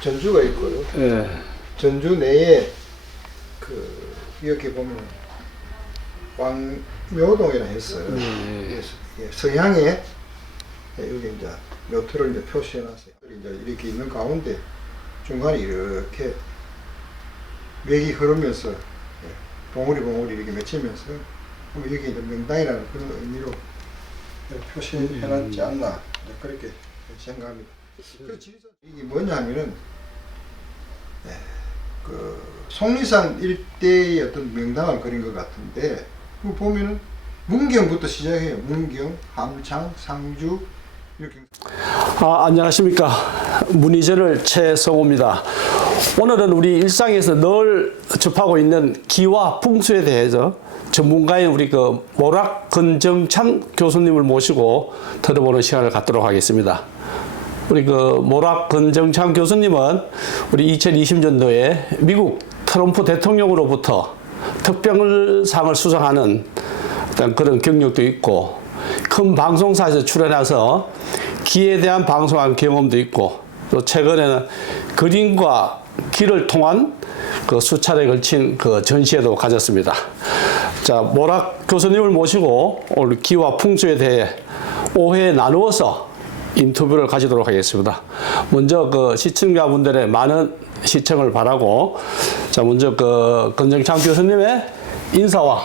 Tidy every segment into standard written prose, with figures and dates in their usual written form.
전주가 있고요. 예. 전주 내에 이렇게 보면 왕묘동이라 했어요. 예, 서향에 여기 이제 묘토를 이제 표시해놨어요. 이제 이렇게 있는 가운데 중간에 이렇게 맥이 흐르면서 봉우리 이렇게 맺히면서 여기 이제 명당이라는 그런 의미로 표시해놨지 않나 그렇게 생각합니다. 이게 뭐냐면은 속리산 일대의 어떤 명당을 그린 것 같은데 그 보면은 문경부터 시작해요. 문경, 함창, 상주 이렇게. 안녕하십니까. 문의저널 최성호입니다. 오늘은 우리 일상에서 늘 접하고 있는 기와 풍수에 대해서 전문가인 우리 모락 건정창 교수님을 모시고 들어보는 시간을 갖도록 하겠습니다. 우리 모락 건정창 교수님은 우리 2020년도에 미국 트럼프 대통령으로부터 특별상을 수상하는 어떤 그런 경력도 있고, 큰 방송사에서 출연해서 기에 대한 방송한 경험도 있고, 또 최근에는 그림과 기를 통한 수차례에 걸친 전시회도 가졌습니다. 자, 모락 교수님을 모시고 오늘 기와 풍수에 대해 5회 나누어서 인터뷰를 가지도록 하겠습니다. 먼저 시청자분들의 많은 시청을 바라고, 자, 먼저 건정창 교수님의 인사와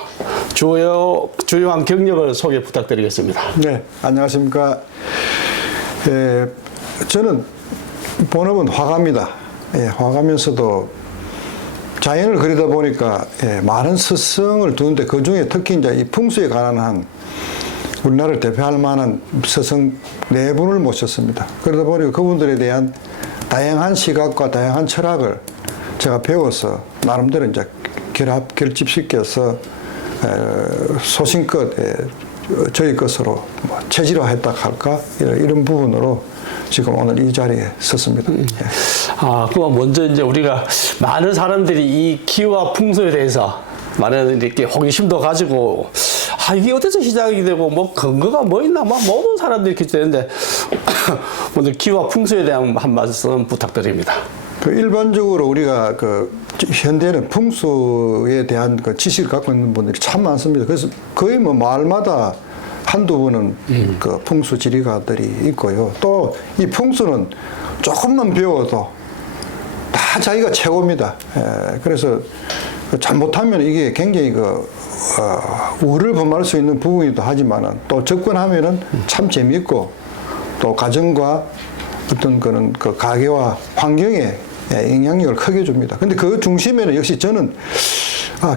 주요한 경력을 소개 부탁드리겠습니다. 네, 안녕하십니까. 저는 본업은 화가입니다. 화가면서도 자연을 그리다 보니까 많은 스승을 두는데 그 중에 특히 이제 이 풍수에 관한 우리나라를 대표할 만한 스승 4분을 모셨습니다. 그러다 보니까 그분들에 대한 다양한 시각과 다양한 철학을 제가 배워서 나름대로 이제 결집시켜서 소신껏 저희 것으로 체질화했다 할까 이런 부분으로 지금 오늘 이 자리에 섰습니다. 그럼 먼저 이제 우리가 많은 사람들이 이 기와 풍수에 대해서 많은 이렇게 호기심도 가지고 이게 어디서 시작이 되고 근거가 뭐 있나 모든 사람들이 이렇게 되는데 먼저 기와 풍수에 대한 한 말씀 부탁드립니다. 일반적으로 우리가 현대는 풍수에 대한 지식을 갖고 있는 분들이 참 많습니다. 그래서 거의 마을마다 한두 분은 풍수 지리가들이 있고요. 또 이 풍수는 조금만 배워도 다 자기가 최고입니다. 그래서 잘못하면 이게 굉장히 우를 범할 수 있는 부분이기도 하지만은 또 접근하면은 참 재미있고 또 가정과 어떤 가게와 환경에 영향력을 크게 줍니다. 근데 그 중심에는 역시 저는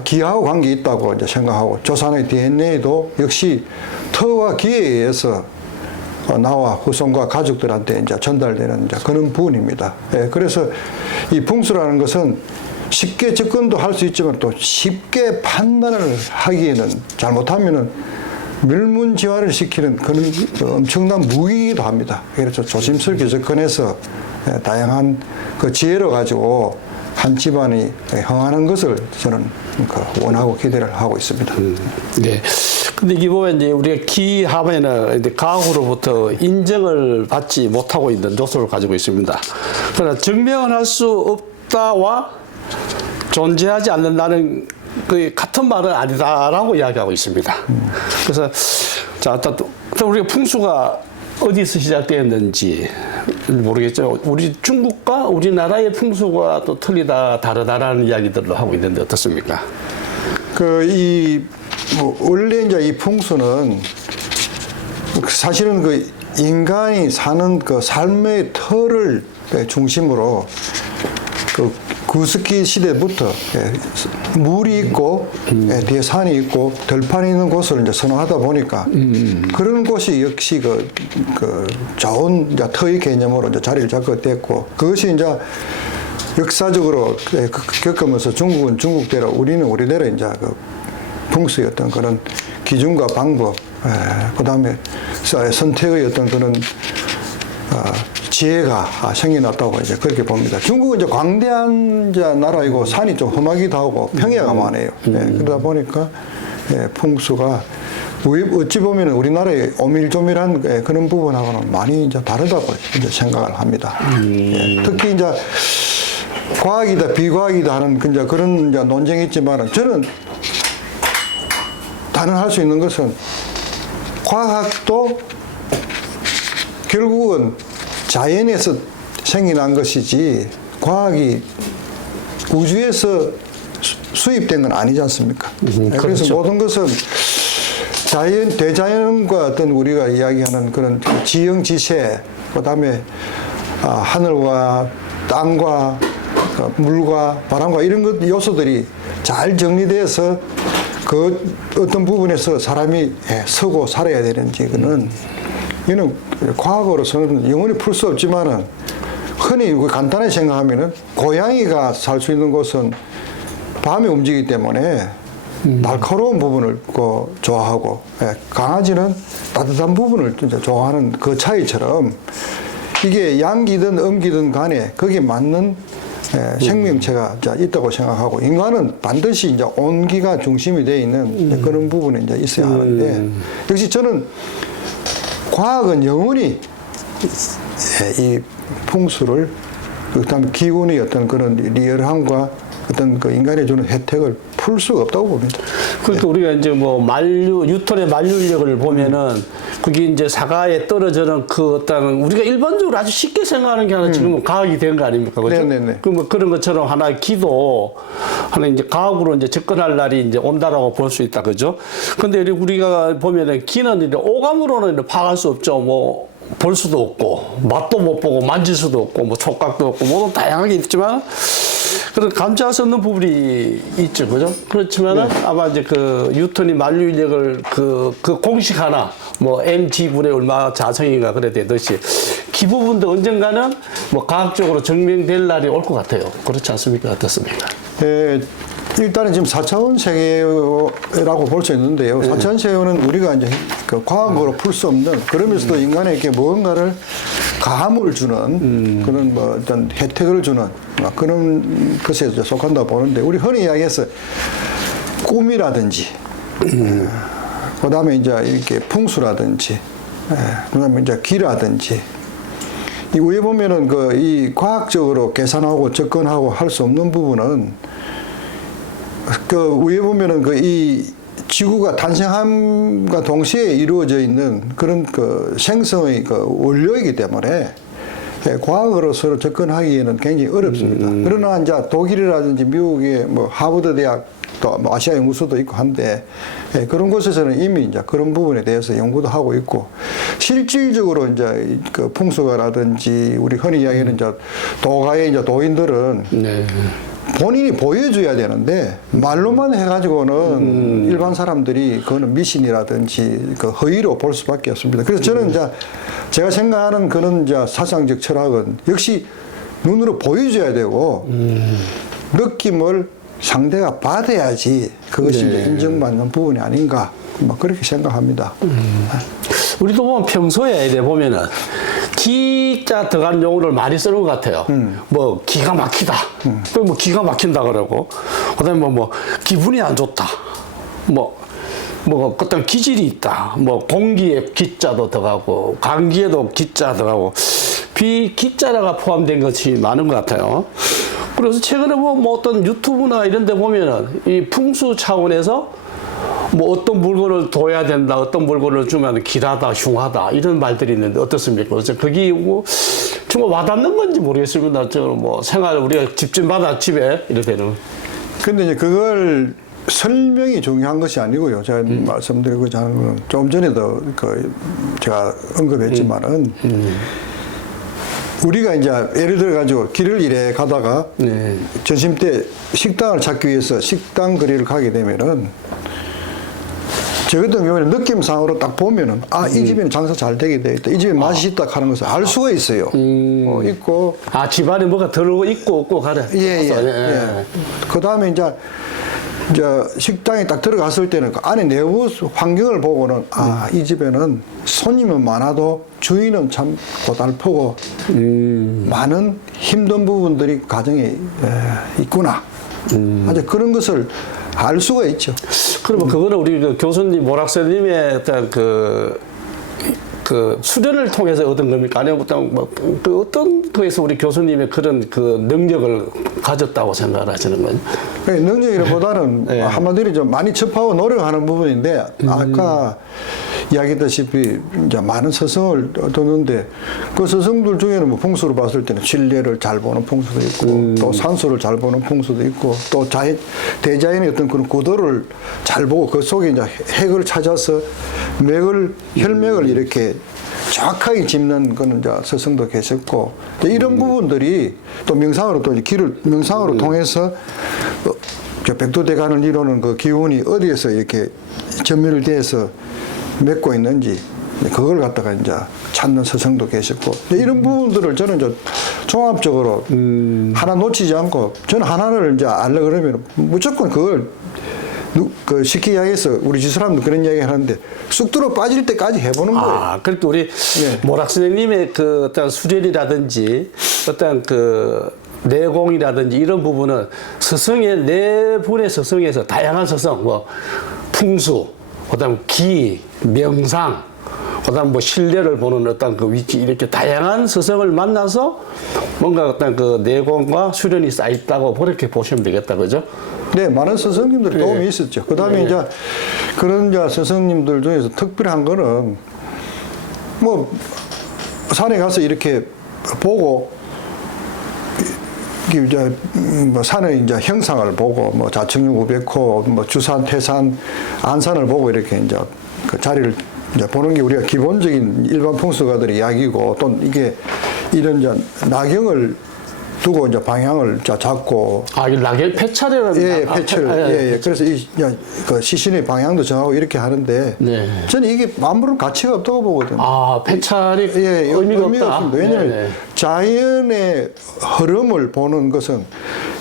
기하고 관계 있다고 이제 생각하고 조상의 DNA도 역시 터와 기에 의해서 나와 후손과 가족들한테 이제 전달되는 이제 그런 부분입니다. 그래서 이 풍수라는 것은 쉽게 접근도 할 수 있지만 또 쉽게 판단을 하기에는 잘못하면은 멸문지화를 시키는 그런 엄청난 무기이기도 합니다. 그래서 조심스럽게 접근해서 다양한 지혜를 가지고 한 집안이 흥하는 것을 저는 원하고 기대를 하고 있습니다. 네. 근데 이게 보면 이제 우리가 기하면은 이제 과학으로부터 인정을 받지 못하고 있는 요소를 가지고 있습니다. 그러나 증명을 할 수 없다와 존재하지 않는다는 같은 말은 아니다라고 이야기하고 있습니다. 그래서 자, 또 우리가 풍수가 어디서 시작되었는지 모르겠죠. 우리 중국과 우리나라의 풍수가 또 다르다라는 이야기들을 하고 있는데 어떻습니까? 원래 이제 이 풍수는 사실은 인간이 사는 삶의 틀을 중심으로 구석기 시대부터 물이 있고 뒤에 산이 있고 들판이 있는 곳을 이제 선호하다 보니까 그런 곳이 역시 좋은 이제 터의 개념으로 이제 자리를 잡게 됐고, 그것이 이제 역사적으로 겪으면서 중국은 중국대로 우리는 우리대로 이제 풍수의 어떤 그런 기준과 방법, 그다음에 선택의 어떤 그런 지혜가 생겨났다고 이제 그렇게 봅니다. 중국은 이제 광대한 나라이고 산이 좀 험하기도 하고 평야가 많아요. 그러다 보니까 풍수가 어찌 보면 우리나라의 오밀조밀한 그런 부분하고는 많이 이제 다르다고 이제 생각을 합니다. 예, 특히 이제 과학이다 비과학이다 하는 이제 그런 이제 논쟁이 있지만 저는 단언할 수 있는 것은 과학도 결국은 자연에서 생겨난 것이지 과학이 우주에서 수입된 건 아니지 않습니까? 그래서 그렇죠. 모든 것은 대자연과 어떤 우리가 이야기하는 그런 지형지세, 그 다음에 하늘과 땅과 물과 바람과 이런 것 요소들이 잘 정리돼서 그 어떤 부분에서 사람이 서고 살아야 되는지 이는 과학으로서는 영원히 풀 수 없지만은 흔히 간단하게 생각하면은 고양이가 살 수 있는 곳은 밤에 움직이기 때문에 날카로운 부분을 좋아하고 강아지는 따뜻한 부분을 진짜 좋아하는 그 차이처럼 이게 양기든 음기든 간에 거기에 맞는 생명체가 있다고 생각하고 인간은 반드시 이제 온기가 중심이 되어 있는 그런 부분이 이제 있어야 하는데 역시 저는 과학은 영원히 이 풍수를 그다음에 기운의 어떤 그런 리얼함과 어떤 그 인간에 주는 혜택을 풀 수가 없다고 봅니다. 그것도 우리가 이제 뭐 뉴턴의 만류력을 보면은 그게 이제 사과에 떨어지는 그 어떤 우리가 일반적으로 아주 쉽게 생각하는 게 하나 지금은 과학이 된 거 아닙니까? 그죠? 네네네. 그 뭐 그런 것처럼 하나의 기도 하나 이제 과학으로 이제 접근할 날이 이제 온다라고 볼 수 있다. 그죠? 근데 우리가 보면은 기는 이제 오감으로는 파악할 수 없죠. 뭐 볼 수도 없고 맛도 못 보고 만질 수도 없고 뭐 촉각도 없고 모든 다양하게 있지만 그런 감지할 수 없는 부분이 있죠, 그죠? 그렇지만은 아마 이제 그 뉴턴이 만류인력을 그 공식 하나 뭐 mg분의 얼마 자성인가 그래 되듯이 그 부분도 언젠가는 뭐 과학적으로 증명될 날이 올 것 같아요. 그렇지 않습니까? 어떻습니까? 일단은 지금 4차원 세계라고 볼 수 있는데요. 4차원 세계는 우리가 이제 그 과학으로 풀 수 없는 그러면서도 인간에게 무언가를 감을 주는 그런 뭐 어떤 혜택을 주는 그런 것에 이제 속한다고 보는데 우리 흔히 이야기해서 꿈이라든지 그 다음에 이제 이렇게 풍수라든지 그 다음에 이제 기라든지 이 위에 보면은 이 과학적으로 계산하고 접근하고 할 수 없는 부분은 그 위에 보면은 이 지구가 탄생함과 동시에 이루어져 있는 그런 그 생성의 그 원료이기 때문에 과학으로서 접근하기에는 굉장히 어렵습니다. 그러나 이제 독일이라든지 미국의 뭐 하버드 대학 또 뭐 아시아 연구소도 있고 한데 그런 곳에서는 이미 이제 그런 부분에 대해서 연구도 하고 있고 실질적으로 이제 그 풍수가라든지 우리 흔히 이야기하는 이제 도가의 이제 도인들은 본인이 보여줘야 되는데 말로만 해가지고는 일반 사람들이 그거는 미신이라든지 그 허위로 볼 수밖에 없습니다. 그래서 저는 이제 제가 생각하는 그런 이제 사상적 철학은 역시 눈으로 보여줘야 되고 느낌을 상대가 받아야지 그것이 이제 인정받는 부분이 아닌가 그렇게 생각합니다. 우리도 보면 평소에 이래 보면은 기자 들어간 용어를 많이 쓰는 것 같아요. 뭐 기가 막히다. 뭐 기가 막힌다 그러고 그다음에 뭐 기분이 안 좋다. 뭐 어떤 기질이 있다. 뭐 공기에 기자도 들어가고 감기에도 기자 들어가고 비기자가 포함된 것이 많은 것 같아요. 그래서 최근에 뭐 어떤 유튜브나 이런 데 보면은 이 풍수 차원에서 뭐 어떤 물건을 둬야 된다, 어떤 물건을 주면 길하다, 흉하다 이런 말들이 있는데 어떻습니까? 그래서 그게 뭐 정말 와닿는 건지 모르겠습니다. 저 뭐 생활 우리가 집집마다 집에 이렇게는. 근데 이제 그걸 설명이 중요한 것이 아니고요. 제가 말씀드리고자 하는 건 좀 전에도 제가 언급했지만은 우리가 이제 예를 들어 가지고 길을 이래 가다가 점심 때 식당을 찾기 위해서 식당 거리를 가게 되면은 저 같은 경우에는 느낌상으로 딱 보면은 이 집에는 장사 잘 되게 돼 있다. 이 집에 맛이 있다 하는 것을 알 수가 있어요. 있고 집안에 뭐가 들어오고 있고 없고 가래. 예. 그 다음에 이제 식당에 딱 들어갔을 때는 그 안에 내부 환경을 보고는 이 집에는 손님은 많아도 주인은 참 고달프고 많은 힘든 부분들이 가정에 있구나. 아주 그런 것을 알 수가 있죠. 그러면 그거는 우리 그 교수님, 모락사님의 어떤 그 수련을 통해서 얻은 겁니까? 아니면 그 어떤 거에서 우리 교수님의 그런 그 능력을 가졌다고 생각을 하시는 거예요? 능력이라보다는 네. 한마디로 좀 많이 접하고 노력하는 부분인데 아까 이야기했다시피 이제 많은 서성을 얻었는데 그 서성들 중에는 뭐 풍수로 봤을 때는 신뢰를 잘 보는 풍수도 있고 또 산수를 잘 보는 풍수도 있고 또 대자연의 어떤 그런 구도를 잘 보고 그 속에 이제 핵을 찾아서 혈맥을 이렇게 정확하게 짚는 그런 이제 스승도 계셨고 이런 부분들이 또 명상으로 또 길을 명상으로 통해서 백두대간을 이루는 그 기운이 어디에서 이렇게 전멸돼서 맺고 있는지 그걸 갖다가 이제 찾는 스승도 계셨고 이런 부분들을 저는 이제 종합적으로 하나 놓치지 않고 저는 하나를 이제 알려 그러면 무조건 그걸 그 쉽게 이야기해서 우리 집 사람도 그런 이야기 하는데 쑥 들어 빠질 때까지 해보는 거예요. 아, 그러니까 우리 네. 모락 선생님의 그 어떤 수련이라든지 어떤 그 내공이라든지 이런 부분은 스승의 네 분의 스승에서 다양한 스승, 뭐 풍수, 그다음 기, 명상, 그다음 뭐 신뢰를 보는 어떤 그 위치 이렇게 다양한 스승을 만나서 뭔가 어떤 그 내공과 수련이 쌓였다고 그렇게 보시면 되겠다, 그죠? 네, 많은 스승님들 도움이 네. 있었죠. 그 다음에 이제 그런 이제 스승님들 중에서 특별한 거는 뭐 산에 가서 이렇게 보고 이제 뭐 산의 이제 형상을 보고 뭐 자청류 우백호, 뭐 주산, 태산, 안산을 보고 이렇게 이제 그 자리를 이제 보는 게 우리가 기본적인 일반 풍수가들의 이야기고 또 이게 이런 이제 나경을 두고 이제 방향을 잡고 아, 이 낙엽 패찰이라는 예, 패철 예. 그래서 그 시신의 방향도 정하고 이렇게 하는데 네. 저는 이게 아무런 가치가 없다고 보거든요. 아, 패찰이 예, 의미가 없다. 없습니다. 왜냐하면 네네. 자연의 흐름을 보는 것은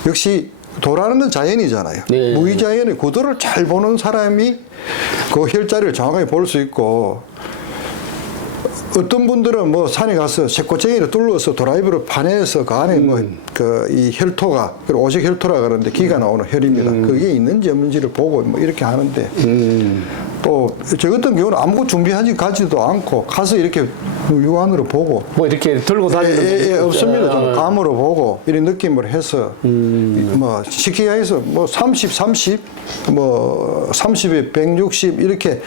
역시 도라는 건 자연이잖아요. 네. 무의자연의 구도를 잘 보는 사람이 그 혈자리를 정확하게 볼 수 있고 어떤 분들은 뭐 산에 가서 쇠꼬챙이를 뚫어서 드라이브로 파내서 그 안에 뭐 그 이 혈토가 그리고 오색 혈토라 그러는데 기가 나오는 혈입니다. 그게 있는지 없는지를 보고 뭐 이렇게 하는데 또 저 같은 경우는 아무것도 준비하지 가지도 않고 가서 이렇게 육안으로 보고 뭐 이렇게 들고 다니는 게 없습니다. 좀 아, 감으로 보고 이런 느낌을 해서 뭐 쉽게 얘기해서 뭐 30, 뭐 30에 160 이렇게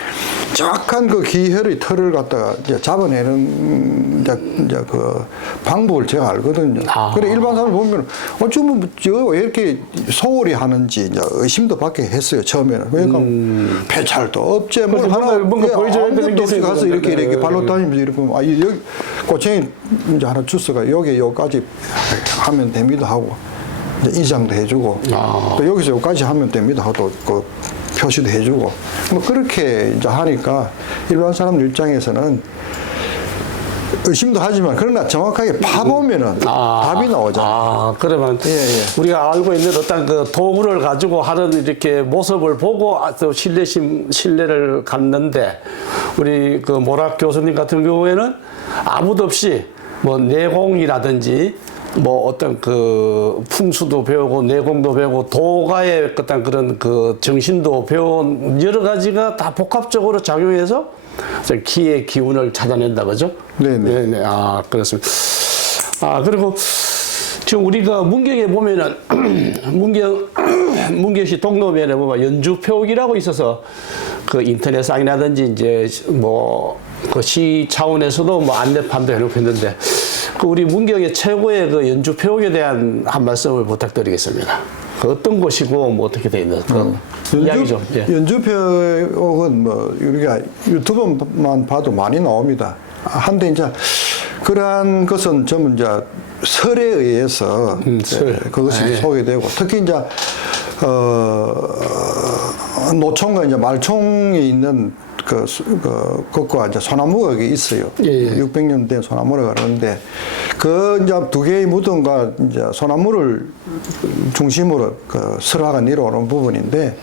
정확한 그 기혈의 털을 갖다가 이제 잡아내는 이제 그 방법을 제가 알거든요. 아. 그래 일반 사람을 보면 어쩌면 저왜 이렇게 소홀히 하는지 이제 의심도 받게 했어요 처음에는. 그러니까 폐찰도 없지 뭘 그래서 하나 뭔가 보여줘야 되는 아무것도 게 없이 있어야 가서 이렇게 되는데. 이렇게 발로 다니면서 이렇게 보면 아 여기 꼬챙이 이제 하나 주스가 여기까지 하면 됩니다 하고 이제 인상도 해주고 또 여기서 여기까지 하면 됩니다 하고 또 그 표시도 해주고 뭐 그렇게 이제 하니까 일반 사람들 입장에서는 의심도 하지만 그러나 정확하게 파보면은 답이 나오잖아요. 아, 그러면 예. 우리가 알고 있는 어떤 그 도구를 가지고 하는 이렇게 모습을 보고 또 신뢰를 갖는데 우리 그 모락 교수님 같은 경우에는 아무도 없이 뭐 내공이라든지 뭐 어떤 그 풍수도 배우고 내공도 배우고 도가의 어떤 그런 그 정신도 배운 여러 가지가 다 복합적으로 작용해서 기의 기운을 찾아낸다 그죠? 네네. 네네. 아, 그렇습니다. 아, 그리고 지금 우리가 문경에 보면은 문경시 동로면에 보면 연주표기라고 있어서 그 인터넷상이라든지 이제 뭐 그 시 차원에서도 뭐 안내판도 해놓고 있는데 그 우리 문경의 최고의 그 연주표기에 대한 한 말씀을 부탁드리겠습니다. 그 어떤 곳이고 뭐 어떻게 돼 있는 그 이야기 좀. 예. 연주표은 뭐 우리가 유튜브만 봐도 많이 나옵니다. 한데 이제 그러한 것은 전부 이제 설에 의해서 설. 그것이 네. 소개되고 특히 이제 노총과 이제 말총이 있는 그것과 이제 소나무가 있어요. 예. 600년 된 소나무라 그러는데 그 이제 두 개의 무덤과 이제 소나무를 중심으로 그 설화가 내려오는 부분인데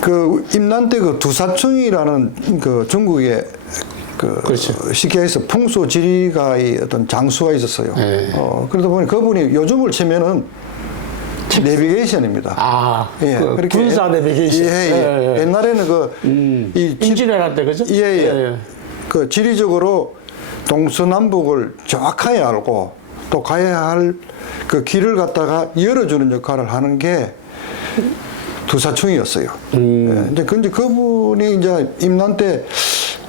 그 임난 때 그 두사층이라는 그 중국의 그 그렇죠. 쉽게 해서 풍수 지리가의 어떤 장수가 있었어요. 네. 그러다 보니 그분이 요즘을 치면은 내비게이션입니다. 아, 예, 그 그렇게 군사 내비게이션. 예, 예. 예, 예. 옛날에는 이 인진을 할 때 그죠? 예, 예. 그 지리적으로 동서남북을 정확하게 알고 또 가야 할 그 길을 갖다가 열어주는 역할을 하는 게 도사청이었어요. 예. 이제 근데 그분이 이제 임난 때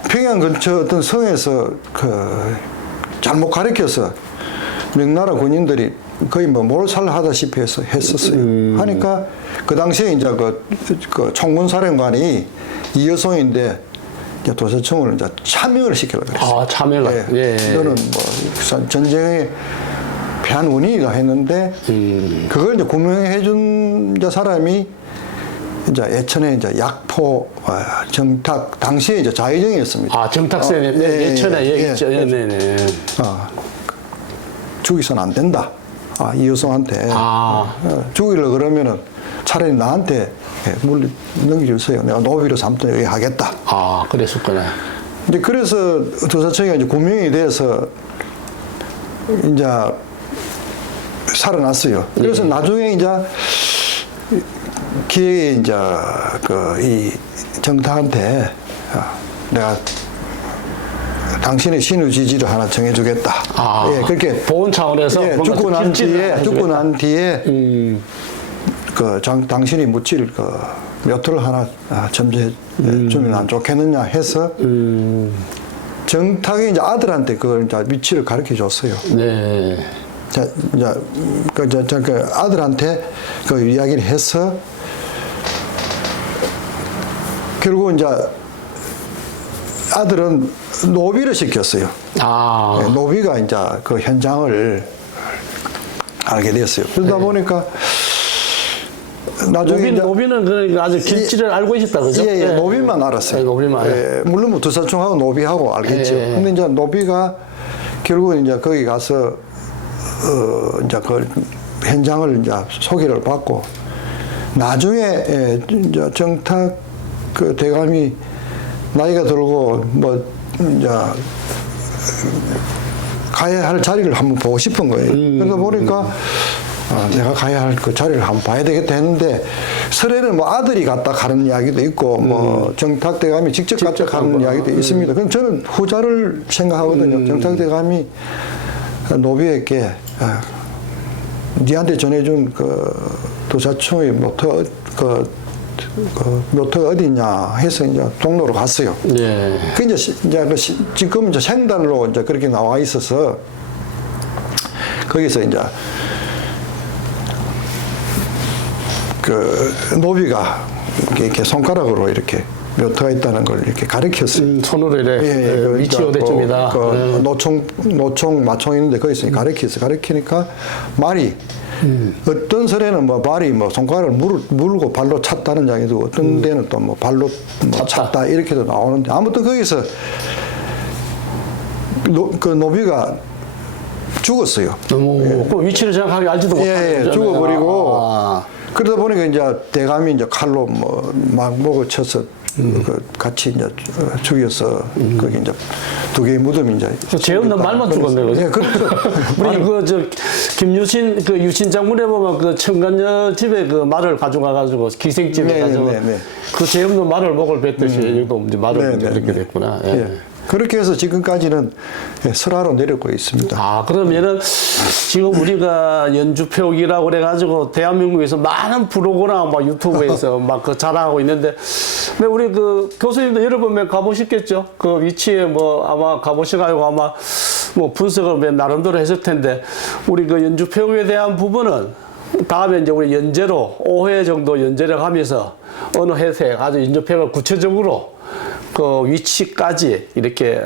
평양 근처 어떤 성에서 그 잘못 가르쳐서 명나라 군인들이 거의 뭐 몰살하다시피 해서 했었어요. 하니까 그 당시에 이제 그 총군사령관이 이여송인데 이제 도사청을 이제 참여를 시키려고 그랬어요. 아, 참여가. 예. 너는 뭐 전쟁에 패한 운이다 했는데 그걸 이제 구명해 준 사람이 이제 예천에 이제 약포 정탁 당시에 이제 자의정이었습니다. 아, 정탁sen 예천에 예, 있죠. 예, 네, 네. 죽이서는 안 된다. 이여성한테 죽이려 그러면은 차라리 나한테 물 넘겨주세요. 내가 노비로 삼든 여기 하겠다. 아, 그랬었구나. 이제 그래서 도사청이 이제 구명이 돼서 이제 살아났어요. 그래서 나중에 이제 기회에 이제 이 정탁한테 내가 당신의 신우 지지를 하나 정해주겠다. 예, 그렇게 보훈 차원에서 예, 죽고 난 뒤에 당신이 묻힐 묘토를 하나 점지해 주면 안 좋겠느냐 해서 정탁이 이제 아들한테 그걸 이제 위치를 가르쳐 줬어요. 네. 자, 이제 그 아들한테 그 이야기를 해서 결국 이제 아들은 노비를 시켰어요. 아. 네, 노비가 이제 그 현장을 알게 됐어요. 그러다 보니까 나중에 노비는 그러니까 아주 길지를 알고 있었다, 그죠? 예, 예, 노비만 알았어요. 예, 노비만. 예, 물론 뭐 도사청하고 노비하고 알겠죠. 예, 예. 근데 이제 노비가 결국은 이제 거기 가서 이제 그 현장을 이제 소개를 받고 나중에 이제 정탁 그 대감이 나이가 들고 뭐 이제 가야 할 자리를 한번 보고 싶은 거예요. 그러다 보니까 내가 가야 할 그 자리를 한번 봐야 되겠다 했는데 설에는 뭐 아들이 갔다 가는 이야기도 있고 뭐 정탁 대감이 직접 갔다 가는 이야기도 있습니다. 그럼 저는 후자를 생각하거든요. 정탁 대감이 노비에게 니한테 전해준 그 도사청의 묘터가 어디냐 해서 이제 동로로 갔어요. 예. 그 이제 지금 이제 생달로 이제 그렇게 나와 있어서 거기서 이제 그 노비가 이렇게 손가락으로 이렇게 묘터가 있다는 걸 이렇게 가르쳤어요. 손으로 이래. 예, 예, 위치 어디쯤이다. 노총, 마총 있는데 거기서 가르치니까 말이 어떤 설에는 뭐 말이 뭐 손가락을 물고 발로 찼다는 이야기도 어떤 데는 또 뭐 발로 뭐 찼다 이렇게도 나오는데 아무튼 거기서 그 노비가 죽었어요. 그 위치를 정확하게 알지도 못하고. 예, 죽어버리고 그러다 보니까 이제 대감이 이제 칼로 뭐 막 목을 쳐서 그 같이 이제 죽여서 거기 이제 두 개의 무덤이 이제 죄 없는 말만 죽었네, 그죠? 예, 그렇죠. 우리 김유신 유신 장군에 보면 그 청간녀 집에 그 말을 가져가가지고 기생집에 가지고 그 죄 없는 말을 목을 뱉듯이 여기도 이제 말을 이제 그렇게 됐구나. 예. 예. 그렇게 해서 지금까지는 설화로 내려오고 있습니다. 아, 그러면은 지금 우리가 연주표기라고 그래가지고 대한민국에서 많은 블로그나 막 유튜브에서 막 그 자랑하고 있는데, 근데 우리 그 교수님도 여러 번 가보셨겠죠? 그 위치에 뭐 아마 가보셔가지고 아마 뭐 분석을 나름대로 했을 텐데, 우리 그 연주표기에 대한 부분은 다음에 이제 우리 연재로 5회 정도 연재를 하면서 어느 회사에 아주 연주표를 구체적으로 그 위치까지 이렇게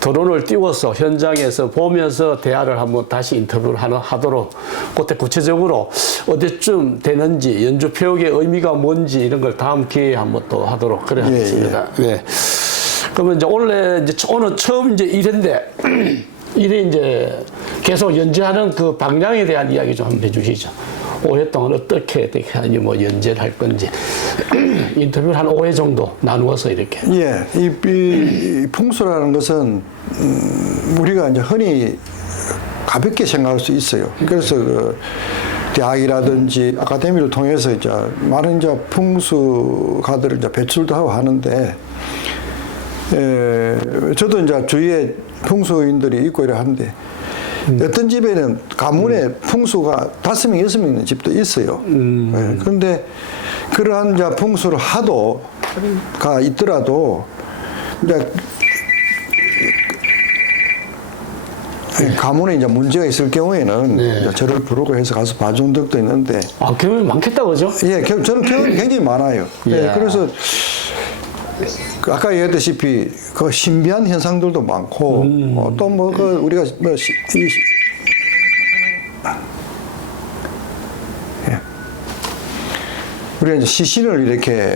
드론을 띄워서 현장에서 보면서 대화를 한번 다시 인터뷰를 하도록 그때 구체적으로 어디쯤 되는지 연주표기의 의미가 뭔지 이런 걸 다음 기회에 한번 또 하도록 그래 하겠습니다. 예. 네. 그러면 이제 오늘 처음 이제 1회인데 이래 이제 계속 연재하는 그 방향에 대한 이야기 좀 한번 해주시죠. 5회 동안 어떻게 뭐 연재를 할 건지 인터뷰를 한 5회 정도 나누어서 이렇게. 예, 이 풍수라는 것은 우리가 이제 흔히 가볍게 생각할 수 있어요. 그래서 대학이라든지 아카데미를 통해서 이제 많은 이제 풍수가들을 이제 배출도 하고 하는데, 저도 이제 주위에 풍수인들이 있고 이래 하는데, 어떤 집에는 가문에 풍수가 5명, 6명 있는 집도 있어요. 그런데 그러한 이제 풍수를 하도가 있더라도, 이제 가문에 이제 문제가 있을 경우에는 이제 저를 부르고 해서 가서 봐준 적도 있는데. 아, 경험이 많겠다, 그죠? 예, 저는 경험이 굉장히 많아요. 예, 그래서 아까 얘기했다시피 그 신비한 현상들도 많고, 또 뭐 그 우리가 뭐 예. 우리가 이제 시신을 이렇게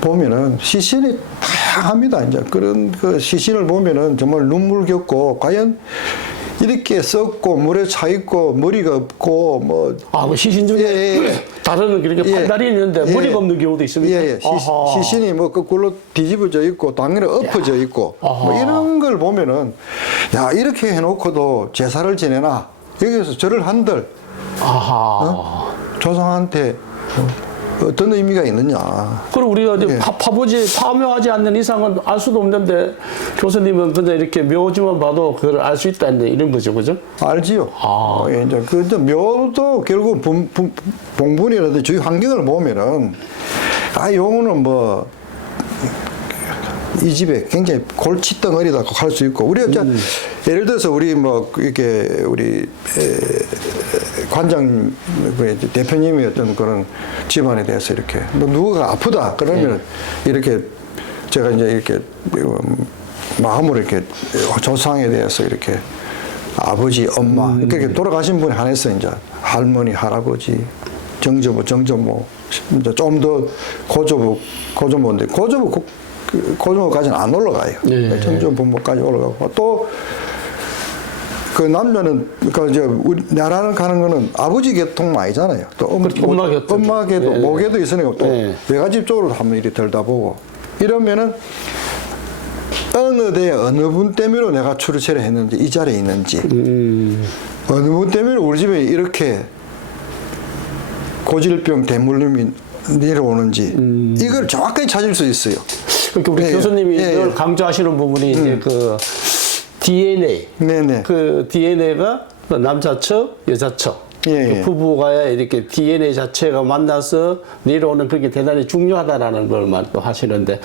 보면은 시신이 다양합니다. 이제 그런 그 시신을 보면은 정말 눈물겹고, 과연 이렇게 썩고 물에 차 있고 머리가 없고 뭐. 아, 그 시신 중에 다른 이렇게 팔다리 있는데 머리가 없는 경우도 있습니까? 예, 예. 시신이 뭐 거꾸로 뒤집어져 있고 당연히 엎어져 있고 뭐 이런 걸 보면은, 야, 이렇게 해놓고도 제사를 지내나, 여기서 절을 한들 조상한테 어떤 의미가 있느냐. 그럼 우리가 이제 파묘하지 않는 이상은 알 수도 없는데, 교수님은 그냥 이렇게 묘지만 봐도 그걸 알 수 있다 이런 거죠, 그죠? 알지요. 예, 이제 그 이제 묘도 결국 봉분이라든지 주위 환경을 보면은, 요거는 뭐 이 집에 굉장히 골칫덩어리다 할 수 있고, 우리가 이제 예를 들어서 우리 뭐 이렇게 우리 관장 대표님이 어떤 그런 집안에 대해서 이렇게 뭐 누구가 아프다 그러면 이렇게 제가 이제 이렇게 마음으로 이렇게 조상에 대해서 이렇게 아버지, 엄마 그렇게 돌아가신 분에 한해서 이제 할머니, 할아버지, 정조부, 정조모, 이제 좀 더 고조모인데 고조모까지는 안 올라가요. 정조부모까지 올라가고, 또 그 남자는 그 이제 나라는 가는 거는 아버지 계통만 아니잖아요. 또 엄마 계통, 엄마계도 모계도 있으니까 또 외가집 쪽으로 한번 이리 들다보고 이러면은 어느 데 어느 분 때문에 내가 출세를 했는지, 이 자리에 있는지, 어느 분 때문에 우리 집에 이렇게 고질병 대물림이 내려오는지 이걸 정확하게 찾을 수 있어요. 그러니까 우리 교수님이 늘 강조하시는 부분이 이제 그 DNA, 그 DNA가 남자처, 여자처, 그 부부가 이렇게 DNA 자체가 만나서 내려오는 그게 대단히 중요하다라는 걸 또 하시는데,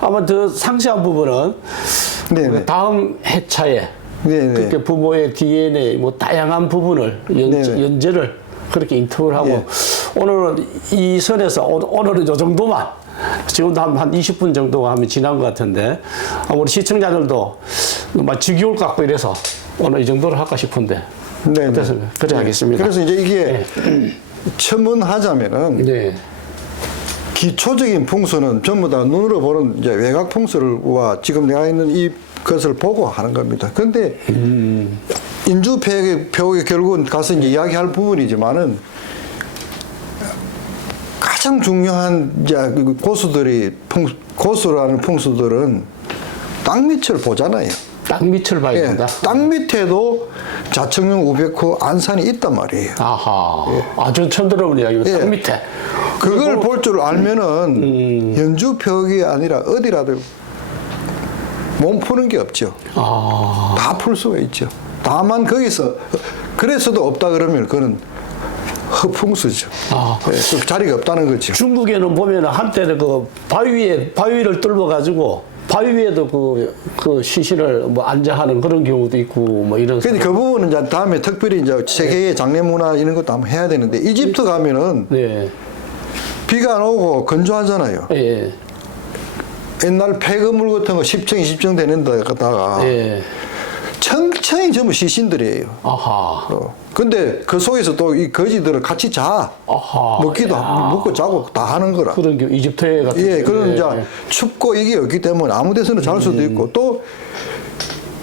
아마 더 상세한 부분은 다음 회차에 그렇게 부모의 DNA 뭐 다양한 부분을 연재를 그렇게 인터뷰를 하고, 오늘은 이 선에서 오늘은 요 정도만. 지금도 한 20분 정도가 하면 지난 것 같은데, 우리 시청자들도 막 지겨울 것 같고 이래서 오늘 이 정도로 할까 싶은데. 어떻습니까? 그래 하겠습니다. 그래서 이제 이게 첨언하자면은 기초적인 풍수는 전부 다 눈으로 보는 이제 외곽 풍수와 지금 내가 있는 이 것을 보고 하는 겁니다. 근데 인주폐역의 결국은 가서 이제 이야기할 부분이지만은, 가장 중요한 이제 고수들이 고수라는 풍수들은 땅 밑을 보잖아요. 땅 밑을 봐야 된다. 땅 밑에도 자청령 우백호 안산이 있단 말이에요. 아주 처음 들어본 이야기입니다. 땅 밑에. 그걸 볼 줄 알면은 연주벽이 아니라 어디라도 몸 푸는 게 없죠. 다 풀 수가 있죠. 다만 거기서 그래서도 없다 그러면 그거는 허풍수죠. 그 자리가 없다는 거죠. 중국에는 보면 한때는 그 바위를 뚫어가지고 바위 위에도 그 시신을 뭐 안자하는 그런 경우도 있고 뭐 이런. 근데 그 부분은 이제 다음에 특별히 이제 세계의 장례 문화 이런 것도 한번 해야 되는데, 이집트 가면은 비가 안 오고 건조하잖아요. 옛날 폐거물 같은 거 10층, 20층 되는 데다가 청청이 전부 시신들이에요. 근데 그 속에서 또 이 거지들을 같이 자. 먹고 자고 다 하는 거라. 그런 게 이집트에 같은. 그런 이제 춥고 이게 없기 때문에 아무 데서나 잘 수도 있고, 또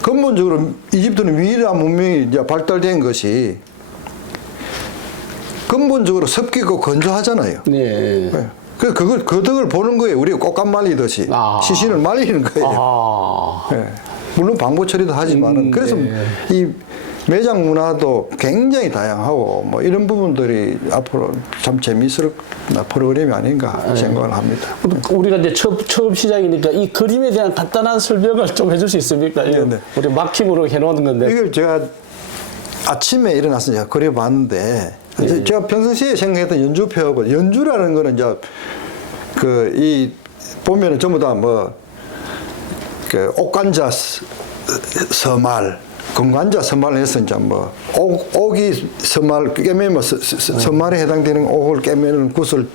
근본적으로 이집트는 미이라 문명이 이제 발달된 것이 근본적으로 습기고 건조하잖아요. 그걸 그 덕을 보는 거예요. 우리가 꽃감 말리듯이 시신을 말리는 거예요. 물론 방부 처리도 하지만은, 그래서 이 매장 문화도 굉장히 다양하고 뭐 이런 부분들이 앞으로 참 재미있을 프로그램이 아닌가 생각을 합니다. 우리가 이제 처음 시작이니까 이 그림에 대한 간단한 설명을 좀 해줄 수 있습니까? 네. 우리 막힘으로 해놓은 건데. 이걸 제가 아침에 일어나서 제가 그려봤는데 제가 평상시에 생각했던 연주표하고 연주라는 거는 이제 이 보면은 전부 다 뭐 옥관자 서말, 금관자 서말을 해서 이제 뭐 옥이 서말 깨매면 서말에 해당되는 옥을 깨매는 구슬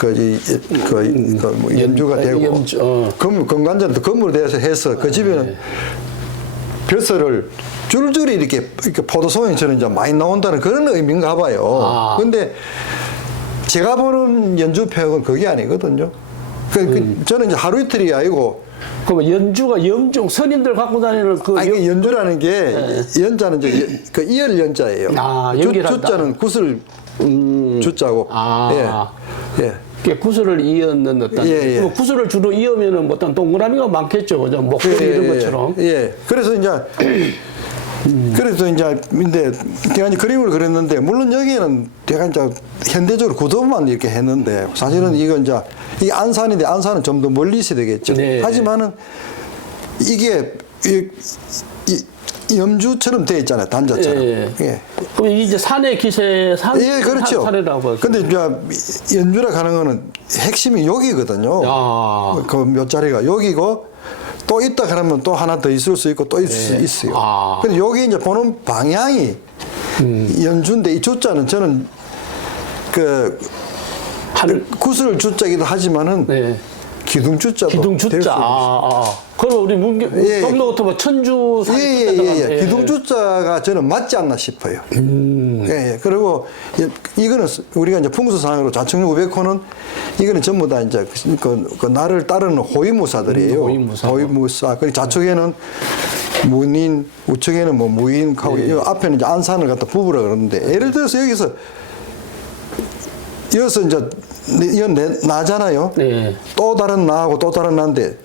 뭐 연주가 되고 금관자는 금으로 돼서 해서 그 집에는 벼슬을 줄줄이 이렇게 포도송이처럼 이제 많이 나온다는 그런 의미인가 봐요. 근데 제가 보는 연주표는 그게 아니거든요. 저는 이제 하루 이틀이 아니고. 그럼 연주가 영종 스님들 갖고 다니는 아니, 연주라는 게 연자는 이제 그 이열 연자예요. 연결한다. 주자는 구슬 주자고. 예. 구슬을 이었는 어떤 예. 구슬을 주로 이으면은 어떤 동그라미가 많겠죠, 그죠? 목걸이 이런 것처럼. 예. 그래서 이제 근데 제가 이제 그림을 그렸는데 물론 여기에는 제가 이제 현대적으로 구도만 이렇게 했는데 사실은 이건 이제 이 안산인데 안산은 좀 더 멀리 있어야 되겠죠. 네. 하지만은 이게 이 염주처럼 되어 있잖아요, 단자처럼. 예. 그럼 이제 산의 기세, 예, 그렇죠. 산이라고. 근데 이제 연주라 하는 거는 핵심이 여기거든요. 그 몇 자리가 여기고 또 있다 그러면 또 하나 더 있을 수 있고 또 있을 수 있어요. 근데 여기 이제 보는 방향이 연주인데 이 주자는 저는 구슬 주자기도 하지만은 기둥주자도 기둥주자. 그럼 우리 동도 같은 뭐 천주 예. 기둥주자가 저는 맞지 않나 싶어요. 예. 그리고 이거는 우리가 이제 풍수상으로 좌측 500호는 이거는 전부 다 이제 그 나를 따르는 호위무사들이에요. 호위무사. 그리고 좌측에는 문인, 우측에는 뭐 무인하고 앞에는 이제 안산을 갖다 부부라 그러는데 예를 들어서 여기서 이제 이건 나잖아요. 네. 또 다른 나하고 또 다른 나인데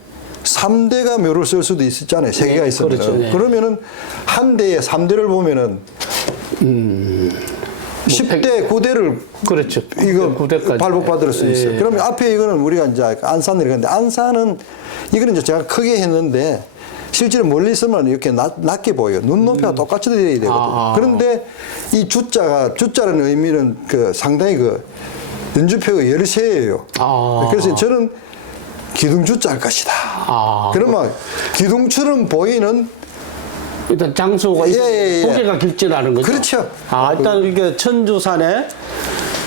3대가 묘를 쓸 수도 있었잖아요. 3개가 있으면. 그렇죠. 네. 그러면은 한 대에 3대를 보면은 10대, 9대를 그렇죠. 이거 9대까지. 발복받을 수 있어요. 그러면 앞에 이거는 우리가 이제 안산을 했는데 안산은 이거는 이제 제가 크게 했는데 실제로 멀리 있으면 이렇게 낮게 보여요. 눈높이가 똑같이 돼야 되거든요. 그런데 이 주자라는 의미는 상당히 연주표가 열쇠예요. 그래서 저는 기둥주자일 것이다. 그러면 기둥처럼 보이는 일단 장소가 고개가 길진하는 거죠. 그렇죠. 일단 이게 천주산에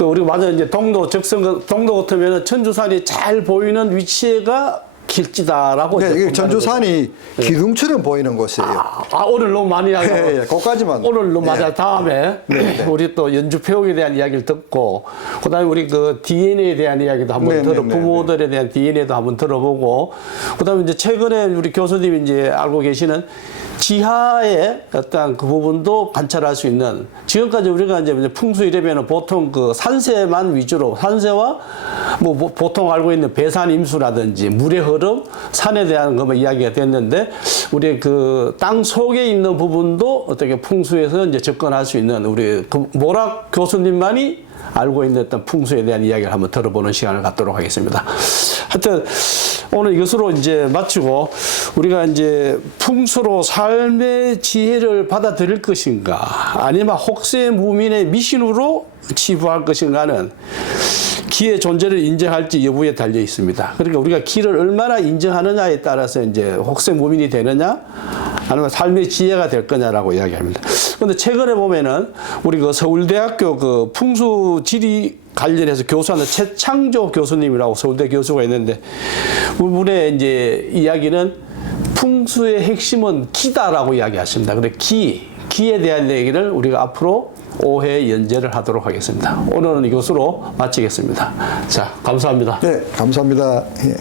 우리가 맞아 이제 동도 같으면은 천주산이 잘 보이는 위치가 길지다라고. 네, 이게 천주산이 기둥처럼 보이는 곳이에요. 오늘 너무 많이 하고. 거기까지만. 오늘 너무 맞아. 다음에 우리 또 연주표에 대한 이야기를 듣고, 그다음에 우리 DNA에 대한 이야기도 한번 부모들에 대한 DNA도 한번 들어보고, 그다음에 이제 최근에 우리 교수님이 이제 알고 계시는 지하의 어떤 그 부분도 관찰할 수 있는, 지금까지 우리가 이제 풍수 이러면은 보통 산세만 위주로, 산세와 뭐 보통 알고 있는 배산 임수라든지 물의 흐름, 산에 대한 것만 이야기가 됐는데, 우리 땅 속에 있는 부분도 어떻게 풍수에서 이제 접근할 수 있는 우리 모락 교수님만이 알고 있는 어떤 풍수에 대한 이야기를 한번 들어보는 시간을 갖도록 하겠습니다. 하여튼 오늘 이것으로 이제 마치고 우리가 이제 풍수로 삶의 지혜를 받아들일 것인가 아니면 혹세무민의 미신으로 치부할 것인가는 기의 존재를 인정할지 여부에 달려 있습니다. 그러니까 우리가 기를 얼마나 인정하느냐에 따라서 이제 혹세무민이 되느냐 아니면 삶의 지혜가 될 거냐라고 이야기합니다. 그런데 최근에 보면은 우리 서울대학교 풍수지리 관련해서 교수하는 최창조 교수님이라고 서울대 교수가 있는데 그분의 이제 이야기는 풍수의 핵심은 기다라고 이야기하십니다. 근데 기에 대한 얘기를 우리가 앞으로 5회 연재를 하도록 하겠습니다. 오늘은 이것으로 마치겠습니다. 자, 감사합니다. 네, 감사합니다. 예.